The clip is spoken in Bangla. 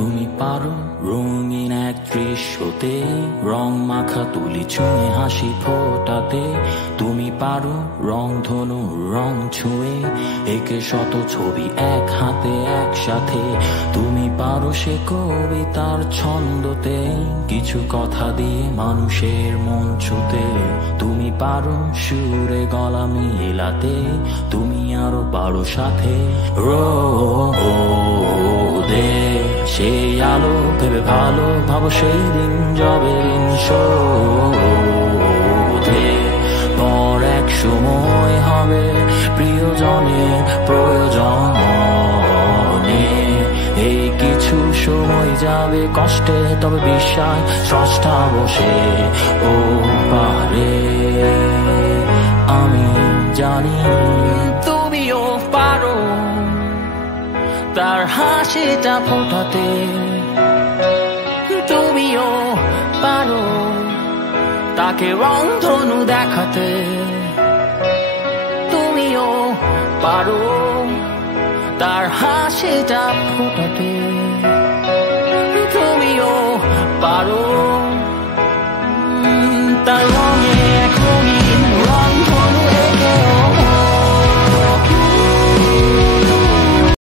তুমি পারো রঙিন এক দৃশ্যতে রং মাখা তুলি ছুঁয়ে হাসি ফোটাতে। তুমি পারো রং ধনু রং ছুঁয়ে একে শত ছবি এক হাতে একসাথে। তুমি পারো সে কবিতার ছন্দতে কিছু কথা দিয়ে মানুষের মন ছুতে। তুমি পারো সুরে গলা মিলাতে, তুমি আরো পারো সাথে রোদে সেই আলো ভেবে ভালো ভাবো সেই দিন যবে ঋণ শোধে। পর এক সময় হবে প্রিয়জনের প্রয়োজনে। এই কিছু সময় যাবে কষ্টে, তবে বিশ্বাস স্রষ্টা বসে ও পারে। আমি জানি তুমিও পারো তার হাসিটা ফোটাতে। তুমিও পারো তাকে রংধনু দেখাতে। তুমিও পারো তার হাসিটা ফোটাতে।